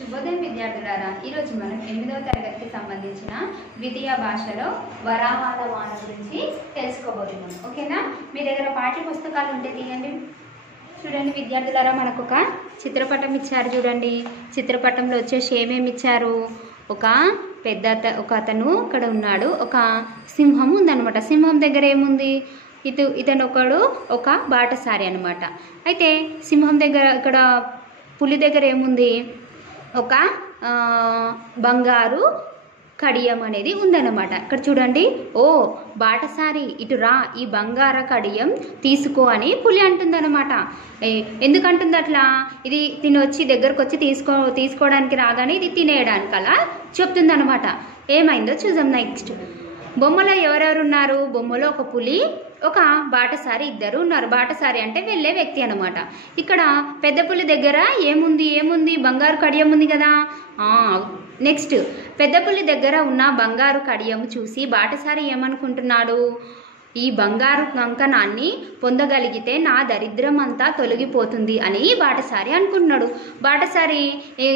శుభోదయం విద్యార్థులారా, ఈరోజు మనం 8వ తరగతికి సంబంధించిన ద్వితీయ భాషలో వరాహాల వాన గురించి తెలుసుకోబోతున్నాం. ఓకేనా? మీ దగ్గర పాఠ్య పుస్తకాలు ఉంటే తీయండి. చూడండి విద్యార్థులారా, మనకు ఒక చిత్రపటం ఇచ్చారు. చూడండి, చిత్రపటంలో వచ్చేసి ఏమేమి ఇచ్చారు? ఒక అతను ఇక్కడ ఉన్నాడు. ఒక సింహం ఉందన్నమాట. సింహం దగ్గర ఏముంది? ఇతను ఒక బాటసారి అనమాట. అయితే సింహం దగ్గర, ఇక్కడ పులి దగ్గర ఏముంది? ఒక బంగారు కడియం అనేది ఉందన్నమాట. ఇక్కడ చూడండి, ఓ బాటసారి ఇటు రా, ఈ బంగారు కడియం తీసుకో అని పులి అంటుందన్నమాట. ఎందుకంటుంది అట్లా? ఇది వచ్చి దగ్గరకు వచ్చి తీసుకోవడానికి రాగానే ఇది తినేయడానికి అలా చెప్తుందన్నమాట. ఏమైందో చూద్దాం. నెక్స్ట్ బొమ్మలో ఎవరెవరు ఉన్నారు? బొమ్మలో ఒక పులి, ఒక బాటసారి, ఇద్దరు ఉన్నారు. బాటసారి అంటే వెళ్ళే వ్యక్తి అనమాట. ఇక్కడ పెద్ద పులి దగ్గర ఏముంది? బంగారు కడియం ఉంది కదా. నెక్స్ట్ పెద్ద పులి దగ్గర ఉన్న బంగారు కడియం చూసి బాటసారి ఏమనుకుంటున్నాడు? ఈ బంగారు కంకణాన్ని పొందగలిగితే నా దరిద్రం అంతా తొలగిపోతుంది అని బాటసారి అనుకుంటున్నాడు. బాటసారి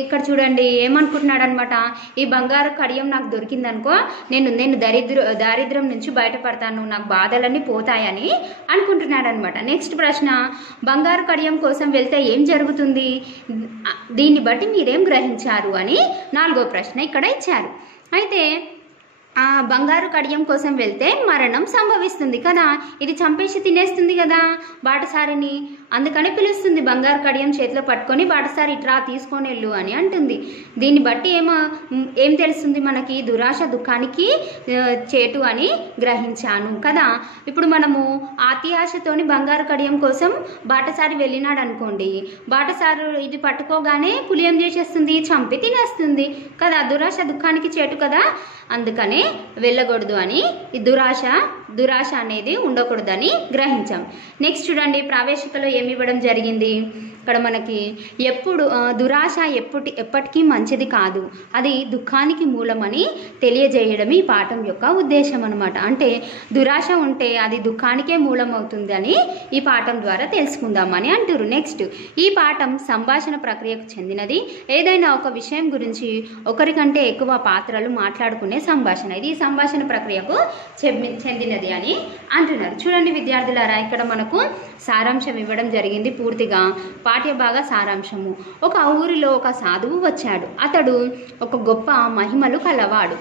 ఇక్కడ చూడండి ఏమనుకుంటున్నాడు అనమాట? ఈ బంగారు కడియం నాకు దొరికిందనుకో, నేను దారిద్ర్యం నుంచి బయటపడతాను, నాకు బాధలన్నీ పోతాయని అనుకుంటున్నాడు అనమాట. నెక్స్ట్ ప్రశ్న, బంగారు కడియం కోసం వెళ్తే ఏం జరుగుతుంది? దీన్ని బట్టి మీరేం గ్రహించారు అని 4వ ప్రశ్న ఇక్కడ ఇచ్చారు. అయితే బంగారు కడియం కోసం వెళ్తే మరణం సంభవిస్తుంది కదా. ఇది చంపేసి తినేస్తుంది కదా బాటసారిని. అందుకని పిలుస్తుంది. బంగారు కడియం చేతిలో పట్టుకొని బాటసారి ఇట్రా తీసుకొని వెళ్ళు అని అంటుంది. దీన్ని బట్టి ఏం తెలుస్తుంది మనకి? దురాశ దుఃఖానికి చేటు అని గ్రహించాను కదా. ఇప్పుడు మనము అత్యాశతోని బంగారు కడియం కోసం బాటసారి వెళ్ళినాడు అనుకోండి, బాటసారు ఇది పట్టుకోగానే పులి ఏం చేసేస్తుంది? చంపి తినేస్తుంది కదా. దురాశ దుఃఖానికి చేటు కదా, అందుకనే వెళ్ళకూడదు అని, ఈ దురాశ అనేది ఉండకూడదని గ్రహించాం. నెక్స్ట్ చూడండి, ప్రావేశికలో ఏమి ఇవ్వడం జరిగింది? ఇక్కడ మనకి దురాశ ఎప్పటికీ మంచిది కాదు, అది దుఃఖానికి మూలమని తెలియజేయడం ఈ పాఠం యొక్క ఉద్దేశం అనమాట. అంటే దురాశ ఉంటే అది దుఃఖానికే మూలం అవుతుందని ఈ పాఠం ద్వారా తెలుసుకుందామని అంటారు. నెక్స్ట్, ఈ పాఠం సంభాషణ ప్రక్రియకు చెందినది. ఏదైనా ఒక విషయం గురించి ఒకరికంటే ఎక్కువ పాత్రలు మాట్లాడుకునే సంభాషణ, ఇది సంభాషణ ప్రక్రియకు చెందినది అని అంటున్నారు. చూడండి విద్యార్థులారా, ఇక్కడ మనకు సారాంశం ఇవ్వడం జరిగింది. పూర్తిగా పాఠ్యభాగ సారాంశము. ఒక ఊరిలో ఒక సాధువు వచ్చాడు. అతడు ఒక గొప్ప మహిమలు కలవాడు.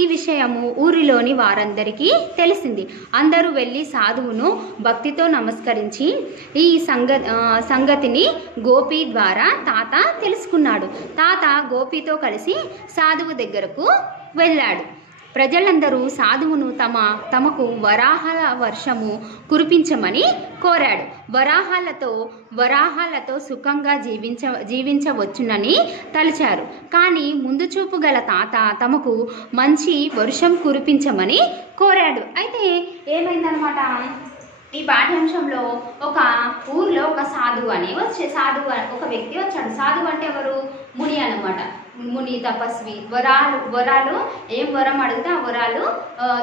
ఈ విషయము ఊరిలోని వారందరికీ తెలిసింది. అందరూ వెళ్ళి సాధువును భక్తితో నమస్కరించి ఈ సంగతిని గోపి ద్వారా తాత తెలుసుకున్నాడు. తాత గోపితో కలిసి సాధువు దగ్గరకు వెళ్ళాడు. ప్రజలందరూ సాధువును తమకు వరాహాల వర్షము కురిపించమని కోరాడు. వరాహాలతో సుఖంగా జీవించవచ్చునని తలిచారు. కానీ ముందు చూపు గల తాత తమకు మంచి వర్షం కురిపించమని కోరాడు. అయితే ఏమైందనమాట? ఈ పాఠ్యాంశంలో ఒక ఊర్లో ఒక సాధువు ఒక వ్యక్తి వచ్చాడు. సాధువు అంటే ఎవరు? ముని అనమాట. ముని, తపస్వి. వరాలు ఏం వరం అడిగితే ఆ వరాలు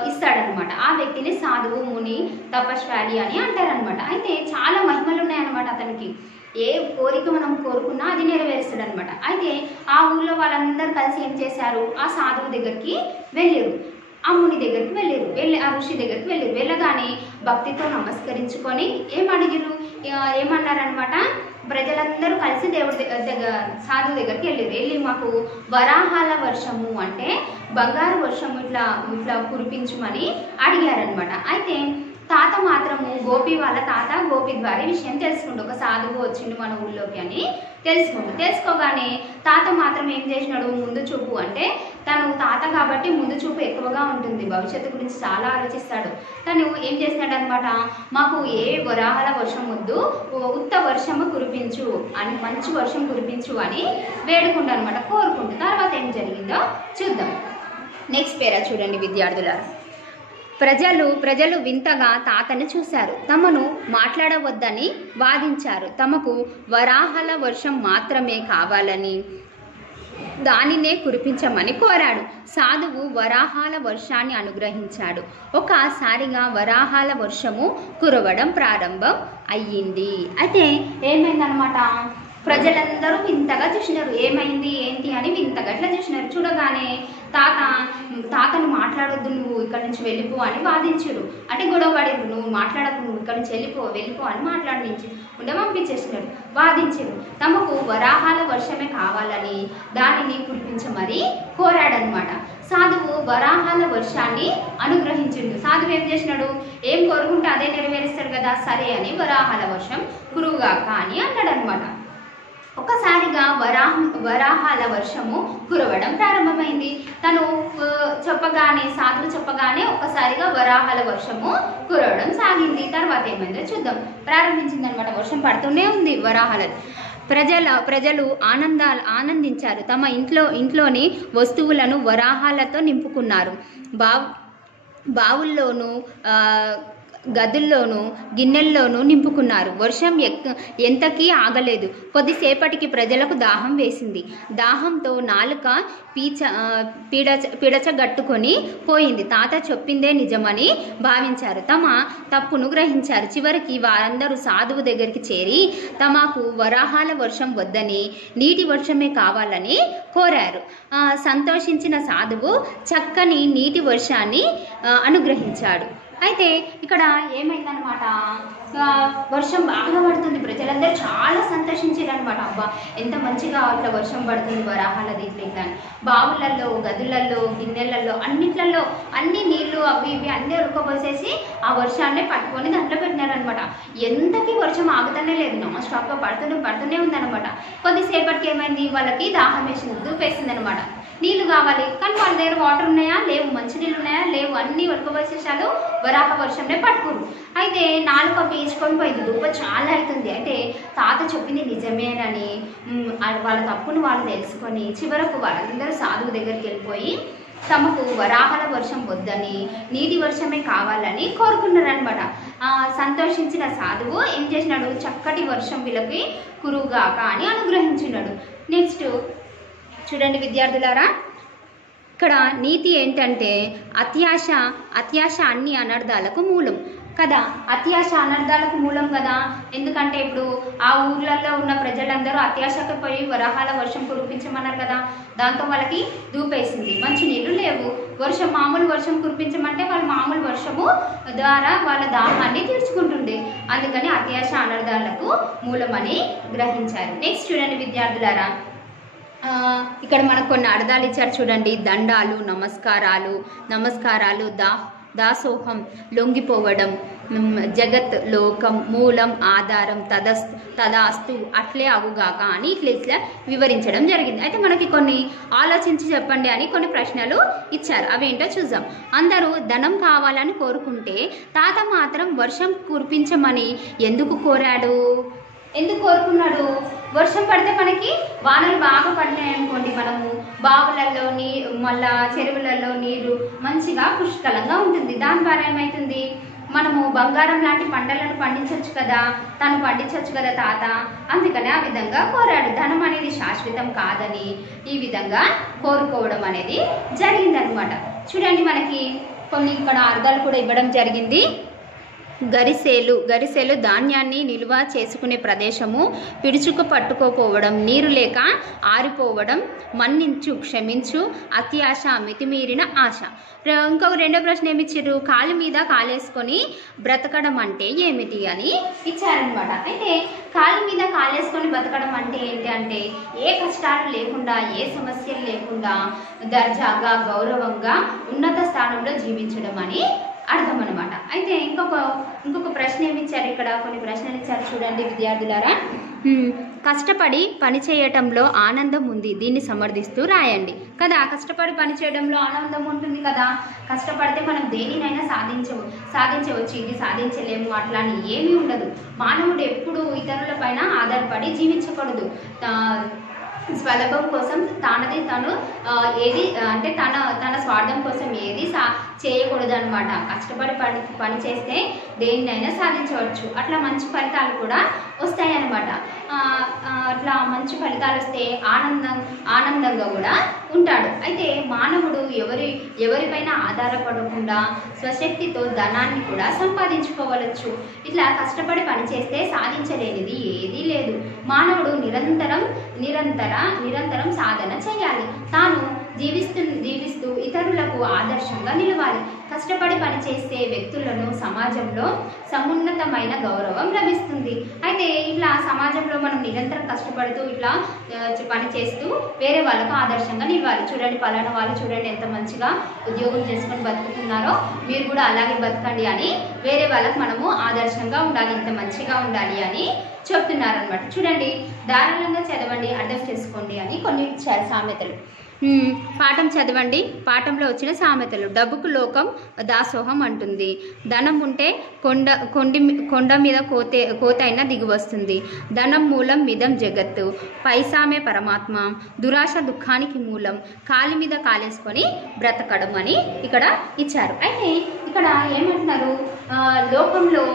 ఇస్తాడనమాట. ఆ వ్యక్తిని సాధువు, ముని, తపస్వాలి అని అంటారనమాట. అయితే చాలా మహిమలు ఉన్నాయన్నమాట అతనికి. ఏ కోరిక మనం కోరుకున్నా అది నెరవేరుస్తాడు అనమాట. అయితే ఆ ఊళ్ళో వాళ్ళందరూ కలిసి ఏం చేశారు? ఆ సాధువు దగ్గరికి వెళ్ళారు, ఆ ముని దగ్గరికి వెళ్ళి ఆ ఋషి దగ్గరికి వెళ్ళారు. వెళ్ళగానే భక్తితో నమస్కరించుకొని ఏమన్నారనమాట? ప్రజలందరూ కలిసి దేవుడి సాధువు దగ్గరికి వెళ్ళి మాకు వరాహాల వర్షము అంటే బంగారు వర్షము ఇట్లా కురిపించమని అడిగారనమాట. అయితే తాత మాత్రము వాళ్ళ తాత గోపి ద్వారా విషయం తెలుసుకుంటూ, ఒక సాధువు వచ్చిండు మన ఊళ్ళోకి అని తెలుసుకోగానే తాత మాత్రం ఏం చేసినాడు? ముందు చూపు, అంటే తను తాత కాబట్టి ముందు చూపు ఎక్కువగా ఉంటుంది, భవిష్యత్తు గురించి చాలా ఆలోచిస్తాడు. తను ఏం చేసినాడు అనమాట? మాకు ఏ వరాహాల వర్షం వద్దు, ఉత్త వర్షము కురిపించు అని, మంచి వర్షం కురిపించు అని వేడుకుంటా అనమాట, కోరుకుంటూ. తర్వాత ఏం జరిగిందో చూద్దాం. నెక్స్ట్ పేరా చూడండి విద్యార్థులారా. ప్రజలు వింతగా తాతను చూశారు. తమను మాట్లాడవద్దని వాదించారు. తమకు వరాహాల వర్షం మాత్రమే కావాలని, దానినే కురిపించమని కోరాడు. సాధువు వరాహాల వర్షాన్ని అనుగ్రహించాడు. ఒకసారిగా వరాహాల వర్షము కురవడం ప్రారంభం అయ్యింది. అయితే ఏమైందనమాట? ప్రజలందరూ వింతగా చూసినారు. ఏమైంది, ఏంటి ఎట్లా చూసినారు చూడగానే తాతను మాట్లాడొద్దు, నువ్వు ఇక్కడ నుంచి వెళ్ళిపో అని వాదించారు. అంటే గొడవ పడింది, నువ్వు మాట్లాడకు, నువ్వు ఇక్కడ నుంచి వెళ్ళిపో అని మాట్లాడించి ఉండే పంపించేసినారు, వాదించారు. తమకు వరాహాల వర్షమే కావాలని దానిని కురిపించమని కోరాడనమాట. సాధువు వరాహాల వర్షాన్ని అనుగ్రహించిండు. సాధువు ఏం చేసినాడు, ఏం కోరుకుంటే అదే నెరవేరుస్తాడు కదా, సరే అని వరాహాల వర్షం కురువుగాక అని అన్నాడు అనమాట. ఒక్కసారిగా వరాహాల వర్షము కురవడం ప్రారంభమైంది. తను సాధువు చెప్పగానే ఒక్కసారిగా వరాహాల వర్షము కురవడం సాగింది. తర్వాత ఏమైందో చూద్దాం. ప్రారంభించింది అనమాట, వర్షం పడుతూనే ఉంది. వరాహాల ప్రజలు ఆనందించారు. తమ ఇంట్లోని వస్తువులను వరాహాలతో నింపుకున్నారు. బావుల్లోనూ గదుల్లోనూ గిన్నెల్లోనూ నింపుకున్నారు. వర్షం ఎంతకీ ఆగలేదు. కొద్దిసేపటికి ప్రజలకు దాహం వేసింది. దాహంతో నాలుక పీడచగట్టుకొని పోయింది. తాత చెప్పిందే నిజమని భావించారు. తమ తప్పును గ్రహించారు. చివరికి వారందరూ సాధువు దగ్గరికి చేరి తమకు వరాహాల వర్షం వద్దని, నీటి వర్షమే కావాలని కోరారు. సంతోషించిన సాధువు చక్కని నీటి వర్షాన్ని అనుగ్రహించాడు. అయితే ఇక్కడ ఏమైందనమాట, వర్షం బాగా పడుతుంది. ప్రజలందరూ చాలా సంతోషించారనమాట. అబ్బా ఎంత మంచిగా అట్లా వర్షం పడుతుంది వరాహాలది ఇట్లా. బావులలో గదులలో గిన్నెలలో అన్నిట్లలో అన్ని నీళ్లు అవి ఇవి అన్నీ ఉడకపోసేసి ఆ వర్షాన్ని పట్టుకొని దాంట్లో పెట్టినారనమాట. ఎంతకీ వర్షం ఆగుతూనే లేదు, నాన్ స్టాప్గా పడుతూనే ఉందనమాట. కొద్దిసేపటికి ఏమైంది, వాళ్ళకి దాహం వేసింది, దూపేసింది అనమాట. నీళ్లు కావాలి కానీ వాళ్ళ దగ్గర వాటర్ ఉన్నాయా లేవు, మంచినీళ్ళు ఉన్నాయా లేవు, అన్నీ ఉడకపోసేసాలు వరాహ వర్షంనే పట్టుకోరు. అయితే నాలుక పీల్చుకొని పోయింది, దూప చాలా అవుతుంది. అయితే తాత చెప్పింది నిజమేనని వాళ్ళ తప్పును వాళ్ళు తెలుసుకొని చివరకు వాళ్ళందరూ సాధువు దగ్గరికి వెళ్ళిపోయి తమకు వరాహాల వర్షం వద్దని, నీటి వర్షమే కావాలని కోరుకున్నారనమాట. సంతోషించిన సాధువు ఏం చేసినాడు, చక్కటి వర్షం వీళ్ళకి కురువుగాక అని అనుగ్రహించినాడు. నెక్స్ట్ చూడండి విద్యార్థులారా, ఇక్కడ నీతి ఏంటంటే అత్యాశ అన్ని అనర్థాలకు మూలం కదా. అత్యాశ అనర్థాలకు మూలం కదా. ఎందుకంటే ఇప్పుడు ఆ ఊర్లలో ఉన్న ప్రజలందరూ అత్యాశకు పోయి వరాహాల వర్షం కురిపించమన్నారు కదా. దాంతో వాళ్ళకి దూపేసింది, మంచి నీళ్ళు లేవు. మామూలు వర్షం కురిపించమంటే వాళ్ళు మామూలు వర్షము ద్వారా వాళ్ళ దాహాన్ని తీర్చుకుంటుండే. అందుకని అత్యాశ అనర్థాలకు మూలమని గ్రహించారు. నెక్స్ట్ చూడండి విద్యార్థులారా, ఇక్కడ మనకు కొన్ని అర్థాలు ఇచ్చారు చూడండి. దండాలు, నమస్కారాలు, దాసోహం, లొంగిపోవడం, జగత్, లోకం, మూలం, ఆధారం, తదాస్తు, అట్లే అవుగాక అని ఇట్లా వివరించడం జరిగింది. అయితే మనకి కొన్ని ఆలోచించి చెప్పండి అని కొన్ని ప్రశ్నలు ఇచ్చారు. అవేంటో చూద్దాం. అందరూ ధనం కావాలని కోరుకుంటే తాత మాత్రం వర్షం కురిపించమని ఎందుకు కోరుకున్నాడు? వర్షం పడితే మనకి వానలు బాగా పడినాయి అనుకోండి, మనము బావులలో మళ్ళా చెరువులలో నీరు మంచిగా పుష్కలంగా ఉంటుంది. దాని ద్వారా ఏమవుతుంది, మనము బంగారం లాంటి పంటలను పండించవచ్చు కదా, తాత. అందుకని ఆ విధంగా కోరాడు. ధనం అనేది శాశ్వతం కాదని ఈ విధంగా కోరుకోవడం అనేది జరిగిందనమాట. చూడండి మనకి కొన్ని ఇక్కడ అర్థాలు కూడా ఇవ్వడం జరిగింది. గరిసెలు ధాన్యాన్ని నిల్వ చేసుకునే ప్రదేశము, పిడుచుక పట్టుకోపోవడం, నీరు లేక ఆరిపోవడం, మన్నించు, క్షమించు, అత్యాశ, మితిమీరిన ఆశ. ఇంకొక రెండో ప్రశ్న ఏమిచ్చారు, కాలు మీద కాలేసుకొని బ్రతకడం అంటే ఏమిటి అని ఇచ్చారనమాట. అయితే కాలు మీద కాలేసుకొని బ్రతకడం అంటే ఏంటి అంటే ఏ కష్టాలు లేకుండా, ఏ సమస్యలు లేకుండా దర్జాగా, గౌరవంగా, ఉన్నత స్థానంలో జీవించడం అని అర్థం అనమాట. అయితే ఇంకొక ప్రశ్న ఏమిచ్చారు, ఇక్కడ కొన్ని ప్రశ్నలు ఇచ్చారు చూడండి విద్యార్థులారా. కష్టపడి పని చేయటంలో ఆనందం ఉంది, దీన్ని సమర్థిస్తూ రాయండి కదా. కష్టపడి పని చేయడంలో ఆనందం ఉంటుంది కదా. కష్టపడితే మనం దేనినైనా సాధించవచ్చు, ఇది సాధించలేము అట్లా అని ఏమీ ఉండదు. మానవుడు ఎప్పుడు ఇతరుల పైన ఆధారపడి జీవించకూడదు. స్వలాభం కోసం తను ఏది అంటే తన స్వార్థం కోసం ఏది చేయకూడదు అనమాట. కష్టపడి పని చేస్తే దేన్నైనా సాధించవచ్చు. అట్లా మంచి ఫలితాలు కూడా వస్తాయి అన్నమాట. అట్లా మంచి ఫలితాలు వస్తే ఆనందంగా కూడా ఉంటాడు. అయితే మానవుడు ఎవరిపైన ఆధారపడకుండా స్వశక్తితో ధనాన్ని కూడా సంపాదించుకోవచ్చు. ఇట్లా కష్టపడి పనిచేస్తే సాధించలేనిది ఏదీ లేదు. మానవుడు నిరంతరం సాధన చేయాలి. తాను జీవిస్తూ ఇతరులకు ఆదర్శంగా నిలవాలి. కష్టపడి పనిచేసే వ్యక్తులను సమాజంలో సమున్నతమైన గౌరవం లభిస్తుంది. అయితే ఇట్లా సమాజంలో మనం నిరంతరం కష్టపడుతూ ఇట్లా పని చేస్తూ వేరే వాళ్ళకు ఆదర్శంగా నిలవాలి. చూడండి, పలానా వాళ్ళు చూడండి ఎంత మంచిగా ఉద్యోగం చేసుకొని బతుకుతున్నారో, మీరు కూడా అలాగే బతకండి అని వేరే వాళ్ళకు మనము ఆదర్శంగా ఉండాలి, ఇంత మంచిగా ఉండాలి అని చెప్తున్నారనమాట. చూడండి, ధారాళంగా చదవండి, అర్థం చేసుకోండి అని కొన్ని ఇచ్చారు సామెతలు. పాఠం చదవండి. పాఠంలో వచ్చిన సామెతలు: డబ్బుకు లోకం దాసోహం అంటుంది. ధనం ఉంటే కొండ మీద కోతైనా దిగి వస్తుంది. ధనం మూలం మిదం జగత్తు. పైసామే పరమాత్మ. దురాశ దుఃఖానికి మూలం. కాలి మీద కాలేసుకొని బ్రతకడం అని ఇక్కడ ఇచ్చారు. అయితే ఇక్కడ ఏమంటున్నారు, లోకంలో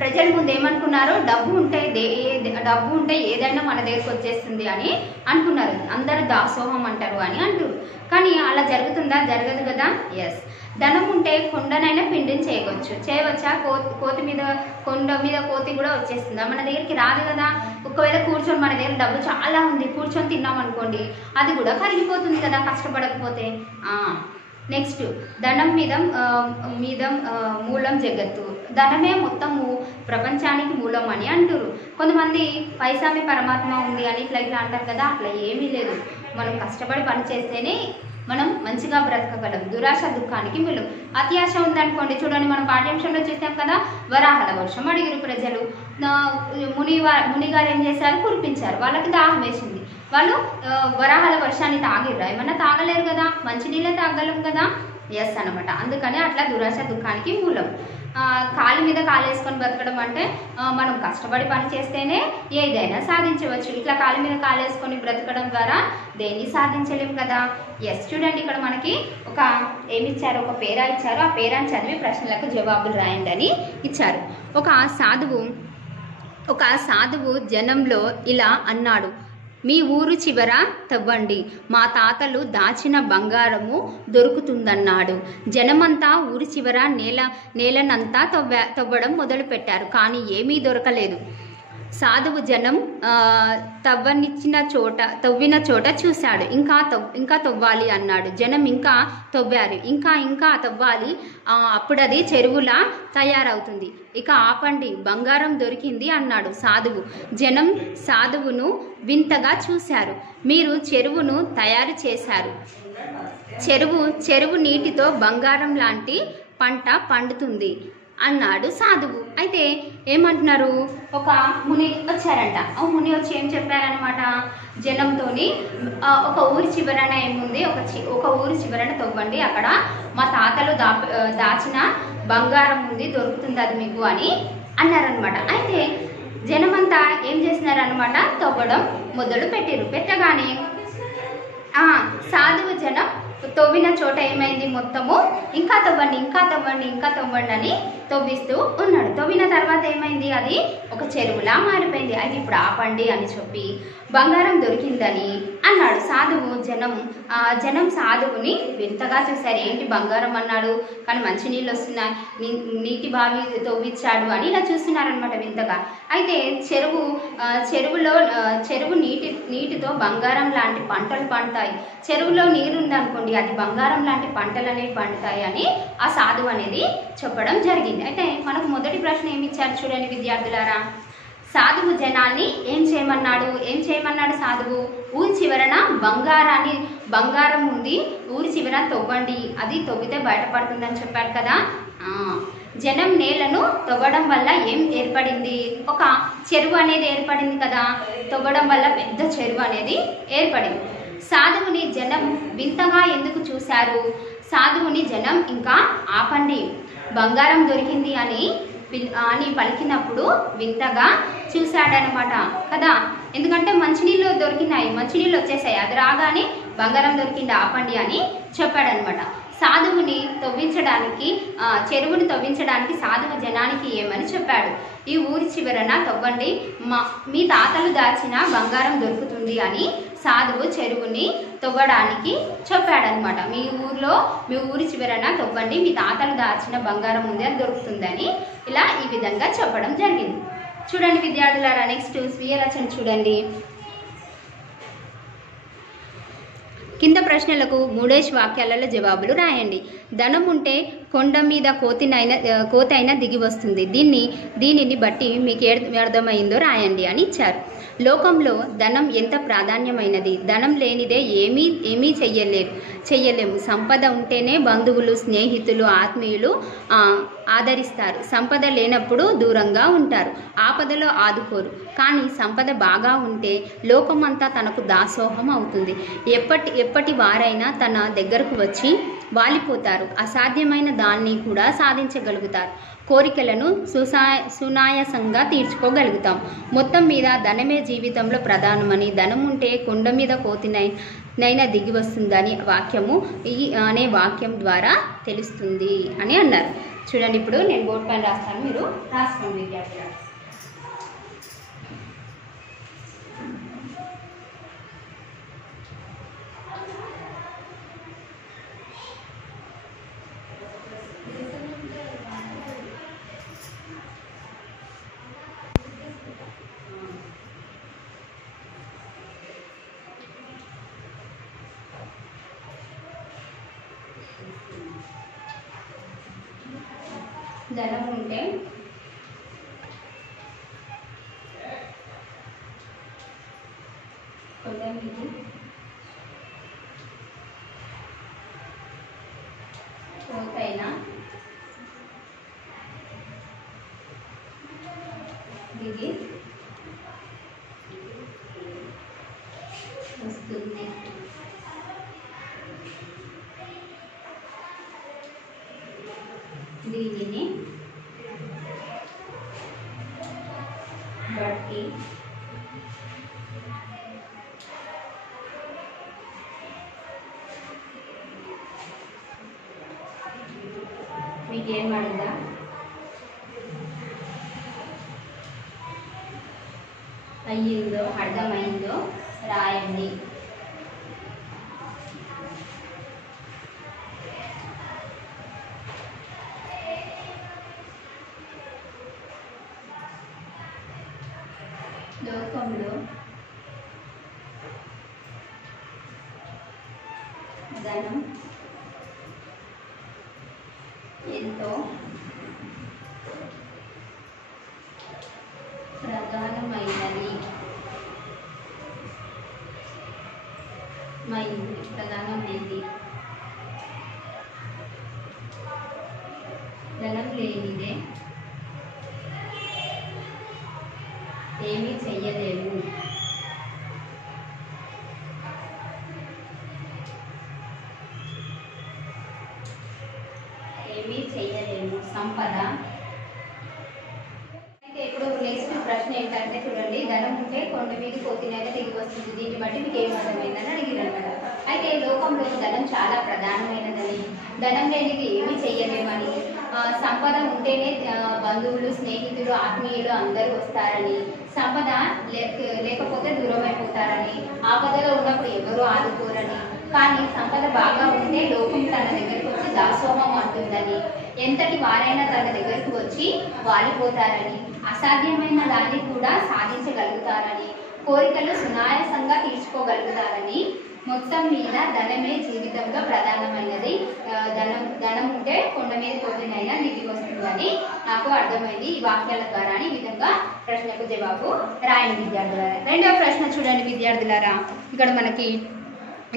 ప్రజల ముందు ఏమనుకున్నారు, డబ్బు ఉంటే ఏదైనా మన దగ్గరికి వచ్చేస్తుంది అని అనుకున్నారు. అందరూ దాసోహం అంటారు అని అంటారు. కానీ అలా జరుగుతుందా? జరగదు కదా. ఎస్, ధనం ఉంటే కొండనైనా చేయవచ్చా? కొండ మీద కోతి కూడా వచ్చేస్తుందా? మన దగ్గరికి రాదు కదా. ఒకవేళ కూర్చొని మన దగ్గర డబ్బు చాలా ఉంది, కూర్చొని తిన్నాం అనుకోండి, అది కూడా కరిగిపోతుంది కదా కష్టపడకపోతే. నెక్స్ట్, ధనం మీద మూలం జగత్తు. ధనమే మొత్తము ప్రపంచానికి మూలం అని అంటారు. కొంతమంది పైసామి పరమాత్మ ఉంది అని ఇట్లా అంటారు కదా. అట్లా ఏమీ లేదు. మనం కష్టపడి పని చేస్తేనే మనం మంచిగా బ్రతకగలం. దురాశ దుఃఖానికి మూలం. అత్యాశ ఉందనుకోండి, చూడండి మనం పాఠ్యాంశంలో చూసాం కదా, వరాహల వర్షం అడిగిరు ప్రజలు. మునిగారు ఏం చేశారు, కురిపించారు. వాళ్ళకి దాహం వేసింది. వాళ్ళు వరాహల వర్షాన్ని తాగిర్రా? ఏమన్నా తాగలేరు కదా, మంచినీళ్ళే తాగలం కదా. ఎస్ అనమాట. అందుకని అట్లా దురాశ దుఃఖానికి మూలం. కాలు మీద కాలేసుకొని బ్రతకడం అంటే మనం కష్టపడి పని చేస్తేనే ఏదైనా సాధించవచ్చు. ఇట్లా కాలు మీద కాలేసుకొని బ్రతకడం ద్వారా దేన్ని సాధించలేం కదా. ఎస్, చూడండి ఇక్కడ మనకి ఏమిచ్చారు, ఒక పేరా ఇచ్చారు. ఆ పేరాన్ని చదివి ప్రశ్నలకు జవాబులు రాయండి అని ఇచ్చారు. ఒక సాధువు జనంలో ఇలా అన్నాడు: మీ ఊరు చివర తవ్వండి, మా తాతలు దాచిన బంగారము దొరుకుతుందన్నాడు. జనమంతా ఊరి చివర నేలనంతా తవ్వడం మొదలుపెట్టారు. కానీ ఏమీ దొరకలేదు. సాధువు జనం తవ్విన చోట చూశాడు. ఇంకా తవ్వాలి అన్నాడు. జనం ఇంకా తవ్వారు. ఇంకా తవ్వాలి, అప్పుడు అది చెరువులా తయారవుతుంది. ఇక ఆపండి, బంగారం దొరికింది అన్నాడు సాధువు. జనం సాధువును వింతగా చూశారు. మీరు చెరువును తయారు చేశారు. చెరువు నీటితో బంగారం లాంటి పంట పండుతుంది అన్నాడు సాధువు. అయితే ఏమంటున్నారు, ఒక ముని వచ్చారంట. ఆ ముని వచ్చి ఏం చెప్పారనమాట, జనంతోని ఒక ఊరి చివరన ఏముంది, ఒక ఊరి చివరన తవ్వండి, అక్కడ మా తాతలు దాచిన బంగారం ఉంది, దొరుకుతుంది అది మీకు అని అన్నారనమాట. అయితే జనమంతా ఏం చేసినారనమాట, తవ్వడం మొదలు పెట్టగానే సాధువు జనం తవ్విన చోట ఏమైంది, మొత్తము ఇంకా తవ్వండి అని తవ్విస్తూ ఉన్నాడు. తవ్విన తర్వాత ఏమైంది, అది ఒక చెరువులా మారిపోయింది. అయితే ఇప్పుడు ఆపండి అని చెప్పి బంగారం దొరికిందని అన్నాడు సాధువు. జనం సాధువుని వింతగా చూశారు. ఏంటి బంగారం అన్నాడు, కానీ మంచినీళ్ళు వస్తున్నాయి, నీటి బావి తవ్విచ్చాడు అని ఇలా చూస్తున్నారనమాట వింతగా. అయితే చెరువు నీటితో బంగారం లాంటి పంటలు పండుతాయి. చెరువులో నీరు ఉందనుకోండి, అది బంగారం లాంటి పంటలు అనేవి పండుతాయి అని ఆ సాధువు అనేది చెప్పడం జరిగింది. అయితే మనకు మొదటి ప్రశ్న ఏమి ఇచ్చారు చూడండి విద్యార్థులారా. సాధువు జనాన్ని ఏం చేయమన్నాడు సాధువు, ఊరి చివరన బంగారం ఉంది, ఊరి చివరన తవ్వండి, అది తవ్వితే బయటపడుతుందని చెప్పాడు కదా. జనం నేలను తవ్వడం వల్ల ఏం ఏర్పడింది, ఒక చెరువు అనేది ఏర్పడింది కదా. తవ్వడం వల్ల పెద్ద చెరువు అనేది ఏర్పడింది. సాధువుని జనం వింతగా ఎందుకు చూశారు, సాధువుని జనం ఇంకా ఆపండి, బంగారం దొరికింది అని పలికినప్పుడు వింతగా చూశాడనమాట కదా. ఎందుకంటే మంచినీళ్ళు దొరికినాయి, మంచినీళ్ళు వచ్చేసాయి, అది రాగానే బంగారం దొరికింది, ఆపండి అని చెప్పాడనమాట. చెరువుని తవ్వించడానికి సాధువు జనానికి ఏమని చెప్పాడు, ఈ ఊరి చివరన తవ్వండి, మీ తాతలు దాచిన బంగారం దొరుకుతుంది అని సాధువు చెరువుని తవ్వడానికి చెప్పాడనమాట. మీ ఊరి చివరన తవ్వండి, మీ తాతలు దాచిన బంగారం ఉంది, అది దొరుకుతుందని ఇలా ఈ విధంగా చెప్పడం జరిగింది. చూడండి విద్యార్థులారా, నెక్స్ట్ స్వీయ రచన చూడండి. కింద ప్రశ్నలకు 3 వాక్యాలలో జవాబులు రాయండి. ధనం ఉంటే కొండ మీద కోతైనా దిగి వస్తుంది. దీనిని బట్టి మీకు అర్థమైందో రాయండి అని ఇచ్చారు. లోకంలో ధనం ఎంత ప్రాధాన్యమైనది. ధనం లేనిదే ఏమీ చెయ్యలేము. సంపద ఉంటేనే బంధువులు, స్నేహితులు, ఆత్మీయులు ఆదరిస్తారు. సంపద లేనప్పుడు దూరంగా ఉంటారు, ఆపదలో ఆదుకోరు. కానీ సంపద బాగా ఉంటే లోకమంతా తనకు దాసోహం అవుతుంది. ఎప్పటి వారైనా తన దగ్గరకు వచ్చి వాలిపోతారు. అసాధ్యమైన దాన్ని కూడా సాధించగలుగుతారు. కోరికలను సునాయాసంగా తీర్చుకోగలుగుతాం. మొత్తం మీద ధనమే జీవితంలో ప్రధానమని, ధనం ఉంటే కొండ మీద కోతినైనా దిగి వస్తుందని అనే వాక్యం ద్వారా తెలుస్తుంది అని అన్నారు. చూడండి, ఇప్పుడు నేను బోర్డు పైన రాస్తాను, మీరు రాసుకోండి విద్యార్థులు. ధనం ఉంటే కొండ మీద కోతైనా దిగి వస్తుంది. దీనిని బట్టి మీకేం అడుగుదా? అయ్యిందో అర్థమైందో రాయండి. లోకంలో ధనం ఎంతో ప్రధానమైనది. ధనం లేనిదే ఏమీ చెయ్యలేము. సంపద అయితే ఇప్పుడు నెక్స్ట్ ప్రశ్న ఏంటంటే చూడండి, ధనం ఉంటే కొండ మీద కోతినైనా దిగి వస్తుంది. దీన్ని బట్టి మీకు ఏం అర్థమైందని అడిగిరన్నమాట. అయితే లోకంలో ధనం చాలా ప్రధానమైనదని, ధనం లేనిది ఏమీ చెయ్యలేమని, సంపద ఉంటేనే బంధువులు, స్నేహితులు, ఆత్మీయులు అందరూ వస్తారని, సంపద లేకపోతే దూరం అయిపోతారని, ఆపదలో ఉన్నప్పుడు ఎవరు ఆదుకోరని, కానీ సంపద బాగా ఉంటే లోకం తన దగ్గరకు వచ్చి దాసోహం అంటుందని, ఎంతటి వారైనా తన దగ్గరకు వచ్చి వాలిపోతారని, అసాధ్యమైన దాన్ని కూడా సాధించగలుగుతారని, కోరికలు సునాయాసంగా తీర్చుకోగలుగుతారని, మొత్తం మీద ధనమే జీవితంలో ప్రధానమైనది. ధనం ఉంటే కొండ మీద కోతినైనా దిగి వస్తుందని నాకు అర్థమైంది ఈ వాక్యాల ద్వారా. ఈ విధంగా ప్రశ్నకు జవాబు రాయండి విద్యార్థులారా. రెండవ ప్రశ్న చూడండి విద్యార్థులారా,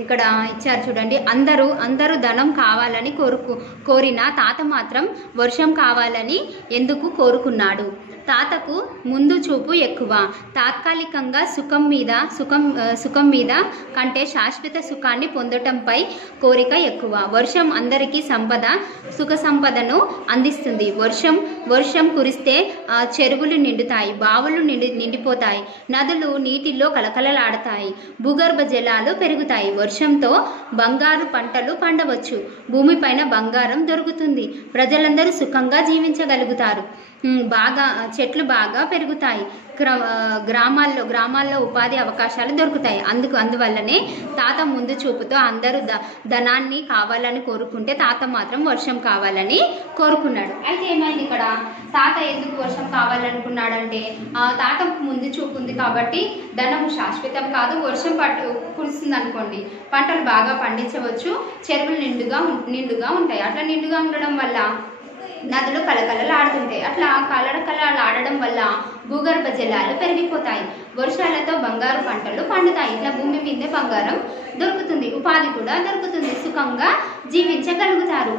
ఇక్కడ ఇచ్చారు చూడండి. అందరూ ధనం కావాలని కోరిన తాత మాత్రం వర్షం కావాలని ఎందుకు కోరుకున్నాడు? తాతకు ముందు చూపు ఎక్కువ. తాత్కాలికంగా సుఖం మీద కంటే శాశ్వత సుఖాన్ని పొందటంపై కోరిక ఎక్కువ. వర్షం అందరికీ సుఖ సంపదను అందిస్తుంది. వర్షం కురిస్తే చెరువులు నిండుతాయి, బావులు నిండిపోతాయి, నదులు నీటిలో కలకలలాడతాయి, భూగర్భ జలాలు పెరుగుతాయి. వర్షంతో బంగారు పంటలు పండవచ్చు, భూమిపైన బంగారం దొరుకుతుంది, ప్రజలందరూ సుఖంగా జీవించగలుగుతారు. బాగా చెట్లు బాగా పెరుగుతాయి. గ్రామాల్లో ఉపాధి అవకాశాలు దొరుకుతాయి. అందువల్లనే తాత ముందు చూపుతో అందరూ ధనాన్ని కావాలని కోరుకుంటే తాత మాత్రం వర్షం కావాలని కోరుకున్నాడు. అయితే ఏమైంది ఇక్కడ, తాత ఎందుకు వర్షం కావాలనుకున్నాడంటే తాత ముందు చూపు ఉంది కాబట్టి ధనం శాశ్వతం కాదు, వర్షం కురుస్తుంది అనుకోండి పంటలు బాగా పండించవచ్చు, చెరువులు నిండుగా ఉంటాయి. అట్లా నిండుగా ఉండడం వల్ల నదులు కలకలలాడుతుంటాయి. అట్లా కలకలలాడడం వల్ల భూగర్భ జలాలు పెరిగిపోతాయి. వర్షాలతో బంగారు పంటలు పండుతాయి. ఇట్లా భూమి మీదే బంగారం దొరుకుతుంది, ఉపాధి కూడా దొరుకుతుంది, సుఖంగా జీవించగలుగుతారు.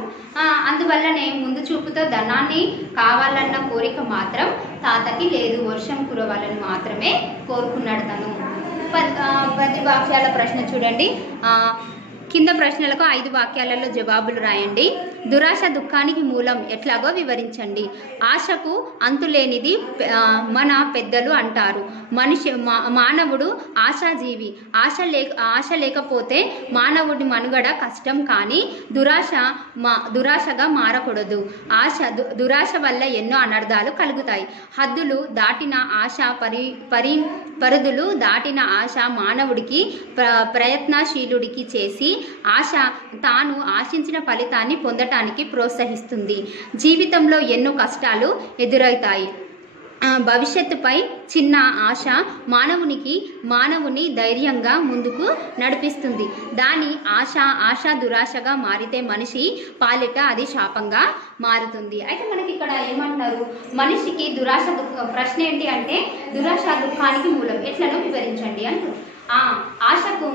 అందువల్లనే ముందు చూపుతో ధనాన్ని కావాలన్న కోరిక మాత్రం తాతకి లేదు, వర్షం కురవాలని మాత్రమే కోరుకున్నాడు తను. 10 వాక్యాల ప్రశ్న చూడండి. కింద ప్రశ్నలకు 5 వాక్యాలలో జవాబులు రాయండి. దురాశ దుఃఖానికి మూలం ఎట్లాగో వివరించండి. ఆశకు అంతులేనిది మన పెద్దలు అంటారు. మానవుడు ఆశాజీవి. ఆశ లేకపోతే మానవుడి మనుగడ కష్టం. కానీ దురాశగా మారకూడదు. దురాశ వల్ల ఎన్నో అనర్థాలు కలుగుతాయి. హద్దులు దాటిన ఆశ పరిధులు దాటిన ఆశ మానవుడికి ప్రయత్నశీలుడికి చేసి తాను ఆశించిన ఫలితాన్ని పొందటానికి ప్రోత్సహిస్తుంది. జీవితంలో ఎన్నో కష్టాలు ఎదురవుతాయి. భవిష్యత్తుపై చిన్న ఆశ మానవుని ధైర్యంగా ముందుకు నడిపిస్తుంది. దాని ఆశ దురాశగా మారితే మనిషి పాలిట అది శాపంగా మారుతుంది. అయితే మనకి ఇక్కడ ఏమంటారు, మనిషికి దురాశ ప్రశ్న ఏంటి అంటే దురాశ దుఃఖానికి మూలం ఎట్లను వివరించండి అంటారు. ఆశకు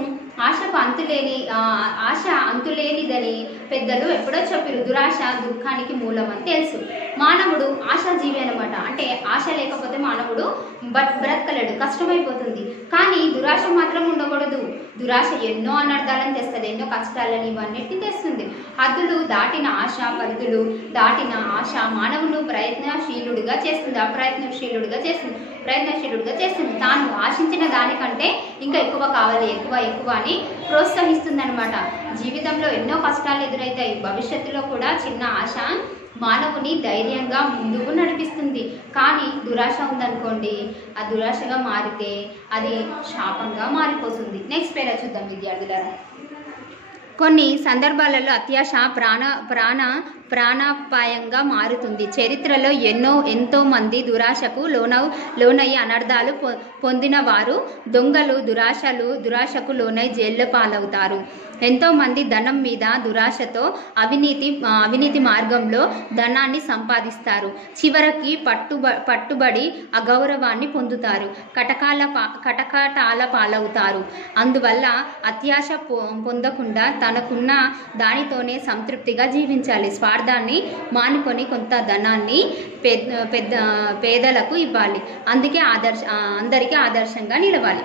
అంతులేనిదని పెద్దలు ఎప్పుడో చెప్పారు. దురాశ దుఃఖానికి మూలం అని తెలుసు. మానవుడు ఆశాజీవి అనమాట. అంటే ఆశ లేకపోతే మానవుడు బ్రతకలేడు, కష్టమైపోతుంది. కానీ దురాశ మాత్రం ఉండకూడదు. దురాశ ఎన్నో అనర్థాలను తెస్తుంది, ఎన్నో కష్టాలను ఇవన్నిటిని తెస్తుంది. హద్దులు దాటిన ఆశ పరిధులు దాటిన ఆశ మానవుడు ప్రయత్నశీలుడిగా చేస్తుంది. తాను ఆశించిన దానికంటే ఇంకా ఎక్కువ కావాలి, ఎక్కువ అని ప్రోత్సహిస్తుంది అనమాట. జీవితంలో ఎన్నో కష్టాలు ఎదురవుతాయి. భవిష్యత్తులో కూడా చిన్న ఆశ మానవుని ధైర్యంగా ముందుకు నడిపిస్తుంది. కానీ దురాశ ఉందనుకోండి, ఆ దురాశగా మారితే అది శాపంగా మారిపోతుంది. నెక్స్ట్ పేరా చూద్దాం విద్యార్థులారా. కొన్ని సందర్భాలలో అత్యాశ ప్రాణాపాయంగా మారుతుంది. చరిత్రలో ఎంతో మంది దురాశకు లోనై అనర్థాలు పొందిన వారు దొంగలు దురాశకు లోనై జైళ్ళ పాలవుతారు. ఎంతోమంది ధనం మీద దురాశతో అవినీతి మార్గంలో ధనాన్ని సంపాదిస్తారు. చివరికి పట్టుబడి అగౌరవాన్ని పొందుతారు, కటకటాల పాలవుతారు. అందువల్ల అత్యాశ పొందకుండా తనకున్న దానితోనే సంతృప్తిగా జీవించాలి. స్వార్థాన్ని మానుకొని కొంత ధనాన్ని పేదలకు ఇవ్వాలి. అందుకే అందరికీ ఆదర్శంగా నిలవాలి.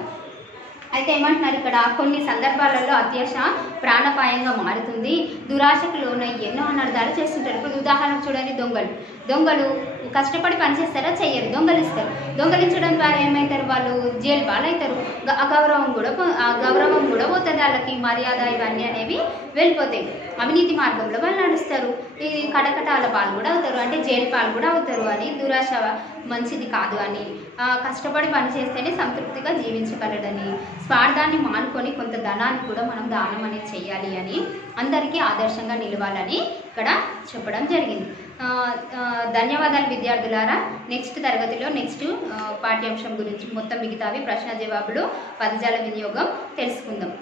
అయితే ఏమంటున్నారు ఇక్కడ, కొన్ని సందర్భాలలో అత్యాశ ప్రాణాపాయంగా మారుతుంది. దురాశకు లోనై ఎన్నో అనర్థాలు చేస్తుంటారు. ఇప్పుడు ఉదాహరణ చూడండి, దొంగలు కష్టపడి పనిచేస్తారా, చెయ్యరు, దొంగలిస్తారు. దొంగలించడం ద్వారా ఏమవుతారు, వాళ్ళు జైలు పాలవుతారు. అగౌరవం కూడా పోతుంది. వాళ్ళకి మర్యాద ఇవన్నీ అనేవి వెళ్ళిపోతాయి. అవినీతి మార్గంలో వాళ్ళు నడుస్తారు. ఈ కటకటాల పాలు కూడా అవుతారు, అంటే జైలు పాలు కూడా అవుతారు. అని దురాశ మంచిది కాదు అని, కష్టపడి పనిచేస్తేనే సంతృప్తిగా జీవించగలడని, స్వార్థాన్ని మానుకొని కొంత ధనాన్ని కూడా మనం దానం అనేది చేయాలి అని, అందరికీ ఆదర్శంగా నిలవాలని ఇక్కడ చెప్పడం జరిగింది. ధన్యవాదాలు విద్యార్థులారా. నెక్స్ట్ తరగతిలో నెక్స్ట్ పాఠ్యాంశం గురించి మొత్తం మిగతావి ప్రశ్న జవాబులు పదజాల వినియోగం తెలుసుకుందాం.